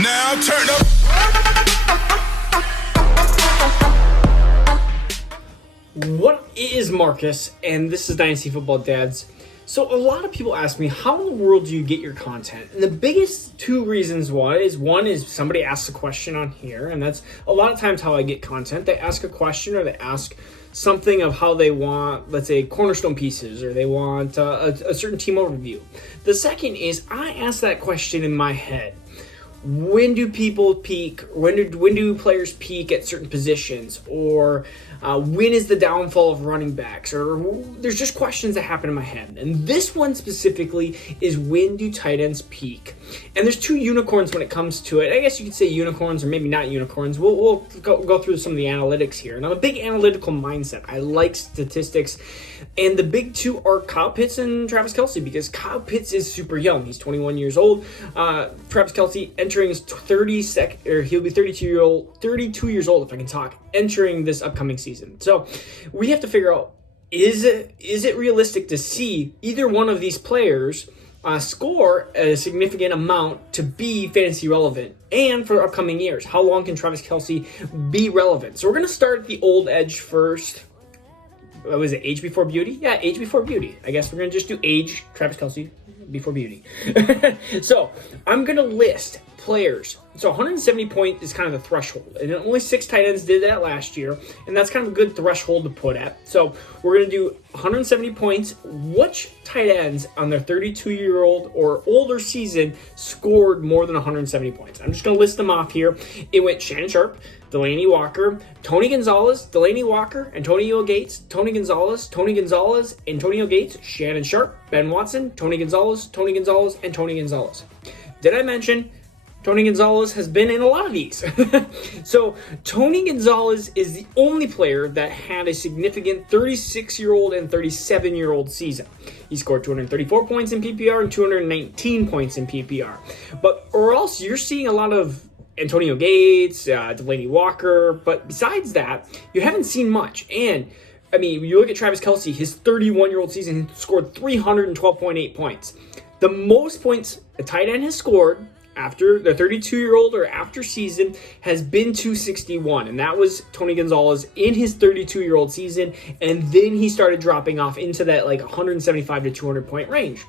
Now turn up. What is Marcus, and this is Dynasty Football Dads. So a lot of people ask me, how in the world do you get your content? And the biggest two reasons one is somebody asks a question on here, and that's a lot of times how I get content. They ask a question or they ask something of how they want, let's say, cornerstone pieces, or they want a certain team overview. The second is I ask that question in my head. When do people peak? When do players peak at certain positions? Or when is the downfall of running backs? Or there's just questions that happen in my head. And this one specifically is, when do tight ends peak? And there's two unicorns when it comes to it. I guess you could say unicorns, or maybe not unicorns. We'll go through some of the analytics here. And I'm a big analytical mindset. I like statistics. And the big two are Kyle Pitts and Travis Kelce, because Kyle Pitts is super young. He's 21 years old. Travis Kelce entering his he'll be 32 years old if I can talk, entering this upcoming season. So we have to figure out, is it realistic to see either one of these players score a significant amount to be fantasy relevant? And for upcoming years, how long can Travis Kelce be relevant? So we're going to start at the old edge first. What was it, age before beauty? Yeah, age before beauty. I guess we're going to just do age, Travis Kelce, before beauty. So I'm going to list players. So 170 points is kind of the threshold. And only 6 tight ends did that last year. And that's kind of a good threshold to put at. So we're going to do 170 points. Which tight ends on their 32-year-old or older season scored more than 170 points? I'm just going to list them off here. It went Shannon Sharp, Delaney Walker, Tony Gonzalez, Delaney Walker, Antonio Gates, Tony Gonzalez, Antonio Gates, Shannon Sharp, Ben Watson, Tony Gonzalez, and Tony Gonzalez. Did I mention Tony Gonzalez has been in a lot of these? So Tony Gonzalez is the only player that had a significant 36-year-old and 37-year-old season. He scored 234 points in PPR and 219 points in PPR. Or else you're seeing a lot of Antonio Gates, Delaney Walker, but besides that, you haven't seen much. And I mean, when you look at Travis Kelce, his 31-year-old season, he scored 312.8 points. The most points a tight end has scored after the 32-year-old or after season has been 261, and that was Tony Gonzalez in his 32-year-old season, and then he started dropping off into that like 175 to 200 point range,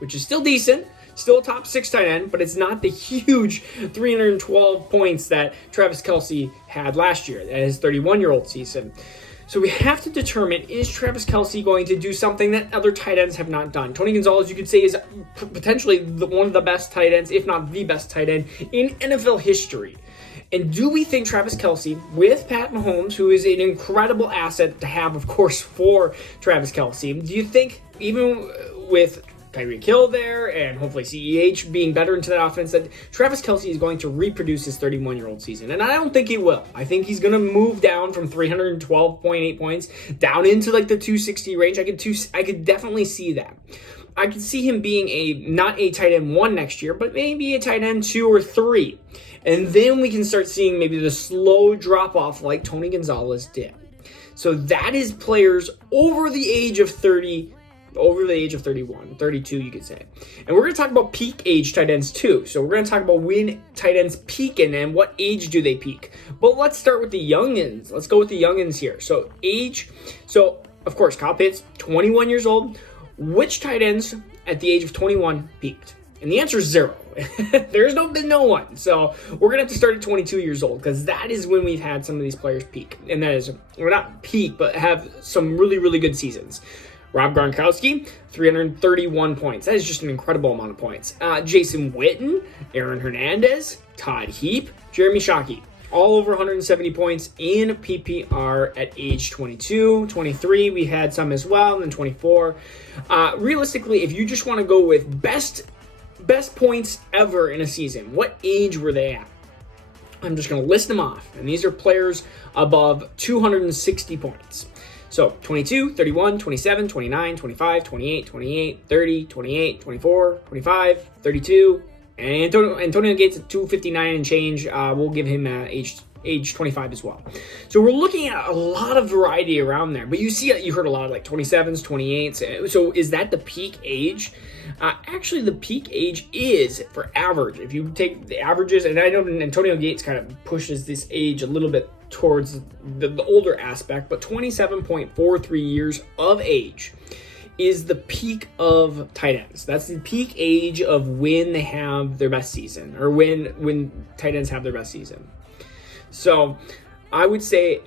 which is still decent. Still a top 6 tight end, but it's not the huge 312 points that Travis Kelce had last year at his 31-year-old season. So we have to determine, is Travis Kelce going to do something that other tight ends have not done? Tony Gonzalez, you could say, is potentially one of the best tight ends, if not the best tight end in NFL history. And do we think Travis Kelce, with Pat Mahomes, who is an incredible asset to have, of course, for Travis Kelce, do you think, even with Tyreek Hill there, and hopefully CEH being better into that offense, that Travis Kelce is going to reproduce his 31-year-old season? And I don't think he will. I think he's going to move down from 312.8 points down into like the 260 range. I could definitely see that. I could see him being not a tight end 1 next year, but maybe a tight end 2 or 3. And then we can start seeing maybe the slow drop-off like Tony Gonzalez did. So that is players over the age of 30, over the age of 31, 32, you could say. And we're going to talk about peak age tight ends too. So we're going to talk about when tight ends peak and what age do they peak. But let's start with the youngins. Let's go with the youngins here. So age. So, of course, Kyle Pitts, 21 years old. Which tight ends at the age of 21 peaked? And the answer is 0. There's been no one. So we're going to have to start at 22 years old, because that is when we've had some of these players peak. And that is, we're not peak, but have some really, really good seasons. Rob Gronkowski, 331 points. That is just an incredible amount of points. Jason Witten, Aaron Hernandez, Todd Heap, Jeremy Shockey, all over 170 points in PPR at age 22. 23, we had some as well, and then 24. Realistically, if you just want to go with best points ever in a season, what age were they at? I'm just going to list them off, and these are players above 260 points. So 22, 31, 27, 29, 25, 28, 28, 30, 28, 24, 25, 32, and Antonio Gates at 259 and change. We'll give him age age 25 as well. So we're looking at a lot of variety around there. But you heard a lot of like 27s, 28s. So is that the peak age? Actually, the peak age is for average. If you take the averages, and I know Antonio Gates kind of pushes this age a little bit towards the older aspect, but 27.43 years of age is the peak of tight ends. That's the peak age of when they have their best season, or when tight ends have their best season. So I would say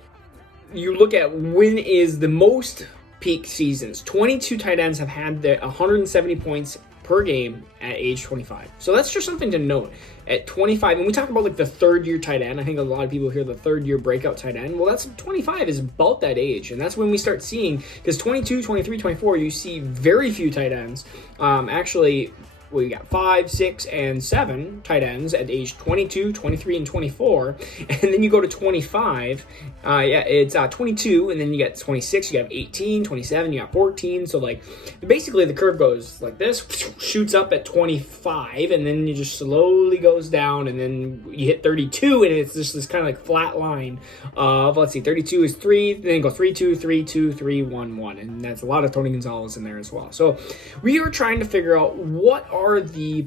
you look at when is the most peak seasons. 22 tight ends have had the 170 points per game at age 25. So that's just something to note. At 25, and we talk about like the third year tight end. I think a lot of people hear the third year breakout tight end. Well, that's 25 is about that age. And that's when we start seeing, because 22, 23, 24, you see very few tight ends. Actually, we got 5, 6, and 7 tight ends at age 22, 23, and 24. And then you go to 25. It's 22, and then you get 26, you have 18, 27, you got 14. So, like, basically the curve goes like this, shoots up at 25, and then you just slowly goes down, and then you hit 32, and it's just this kind of like flat line of, let's see, 32 is 3, then you go 3, 2, 3, 2, 3, 1, 1. And that's a lot of Tony Gonzalez in there as well. So we are trying to figure out what are the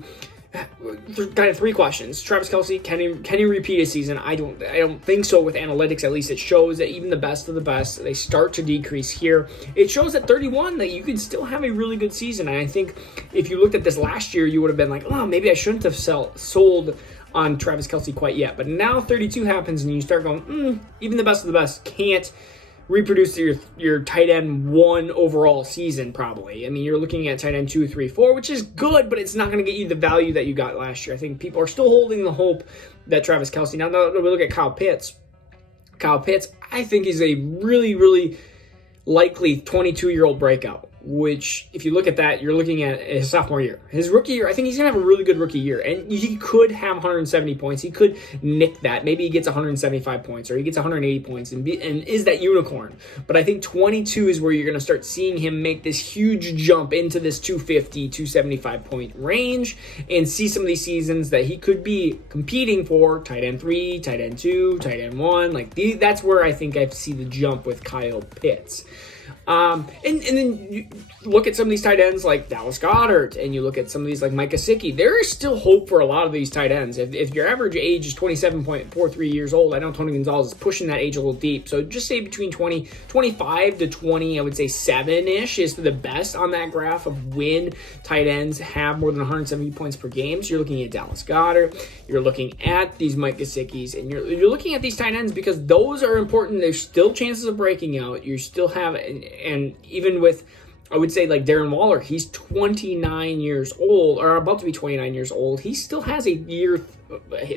kind of 3 questions. Travis Kelce, can he repeat his season? I don't think so. With analytics, at least, it shows that even the best of the best, they start to decrease here. It shows at 31 that you can still have a really good season. And I think if you looked at this last year, you would have been like, oh, maybe I shouldn't have sold on Travis Kelce quite yet. But now 32 happens, and you start going, even the best of the best can't reproduce your tight end 1 overall season, probably. I mean, you're looking at tight end 2, 3, 4, which is good, but it's not going to get you the value that you got last year. I think people are still holding the hope that Travis Kelce. Now we look at Kyle Pitts. I think he's a really, really likely 22-year-old breakout, which, if you look at that, you're looking at his sophomore year. His rookie year, I think he's going to have a really good rookie year, and he could have 170 points. He could nick that. Maybe he gets 175 points, or he gets 180 points, and is that unicorn. But I think 22 is where you're going to start seeing him make this huge jump into this 250, 275 point range, and see some of these seasons that he could be competing for tight end 3, tight end 2, tight end 1. That's where I think I see the jump with Kyle Pitts. And then you look at some of these tight ends like Dallas Goedert, and you look at some of these like Mike Gesicki. There is still hope for a lot of these tight ends. If your average age is 27.43 years old, I know Tony Gonzalez is pushing that age a little deep. So just say between 25 to 20, I would say 7-ish is the best on that graph of when tight ends have more than 170 points per game. So you're looking at Dallas Goedert, you're looking at these Mike Gesickis, and you're looking at these tight ends because those are important. There's still chances of breaking out. You still have, and even with, I would say, like Darren Waller, he's 29 years old, or about to be 29 years old. He still has a year,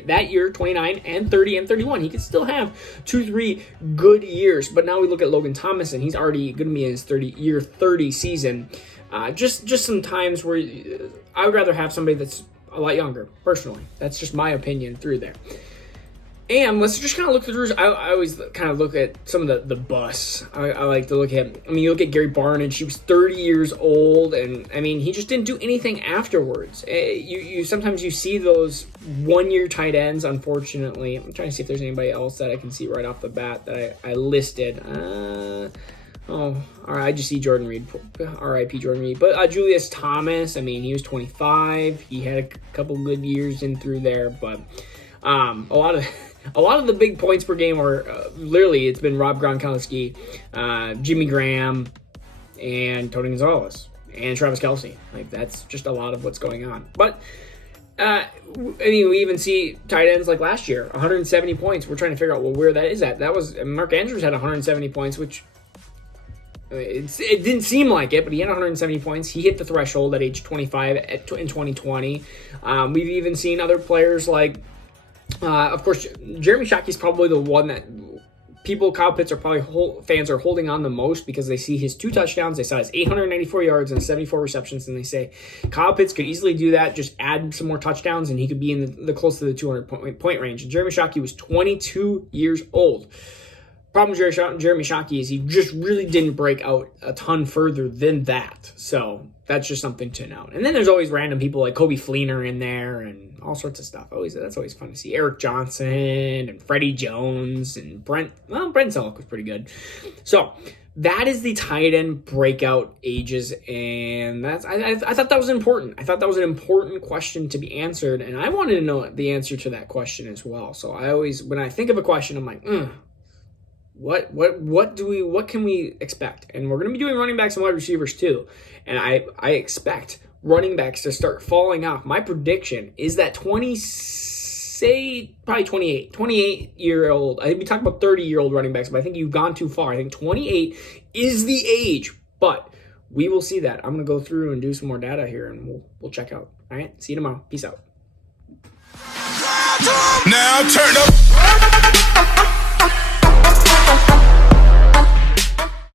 that year, 29 and 30 and 31. He could still have 2-3 good years. But now we look at Logan Thomas, and he's already going to be in his 30 season. Just some times where I would rather have somebody that's a lot younger, personally. That's just my opinion through there. And let's just kind of look through. I always kind of look at some of the busts. I like to look at, you look at Gary Barnidge. He was 30 years old, and I mean, he just didn't do anything afterwards. You sometimes you see those 1-year tight ends, unfortunately. I'm trying to see if there's anybody else that I can see right off the bat that I listed. All right, I just see Jordan Reed. R.I.P. Jordan Reed. But Julius Thomas, I mean, he was 25. He had a couple good years in through there, but a lot of the big points per game are literally, it's been Rob Gronkowski, Jimmy Graham, and Tony Gonzalez, and Travis Kelce. That's just a lot of what's going on. But I mean, we even see tight ends like last year, 170 points. We're trying to figure out where that is at. That was Mark Andrews had 170 points, which it didn't seem like it, but he had 170 points. He hit the threshold at age 25 in 2020. We've even seen other players like, of course, Jeremy Shockey's probably the one that Kyle Pitts are probably fans are holding on the most because they see his 2 touchdowns, they saw his 894 yards and 74 receptions, and they say Kyle Pitts could easily do that, just add some more touchdowns, and he could be in the close to the 200 point range. And Jeremy Shockey was 22 years old. Problem with Jeremy Shockey is he just really didn't break out a ton further than that. So that's just something to note. And then there's always random people like Kobe Fleener in there and all sorts of stuff. That's always fun to see. Eric Johnson and Freddie Jones and Brent Selleck was pretty good. So that is the tight end breakout ages, and I thought that was important. I thought that was an important question to be answered, and I wanted to know the answer to that question as well. So when I think of a question, I'm like, what can we expect? And we're going to be doing running backs and wide receivers too. And I expect running backs to start falling off. My prediction is that 28-year-old, I think we talked about 30-year-old running backs, but I think you've gone too far. I think 28 is the age, but we will see that. I'm going to go through and do some more data here, and we'll check out. All right, see you tomorrow. Peace out. Now turn up.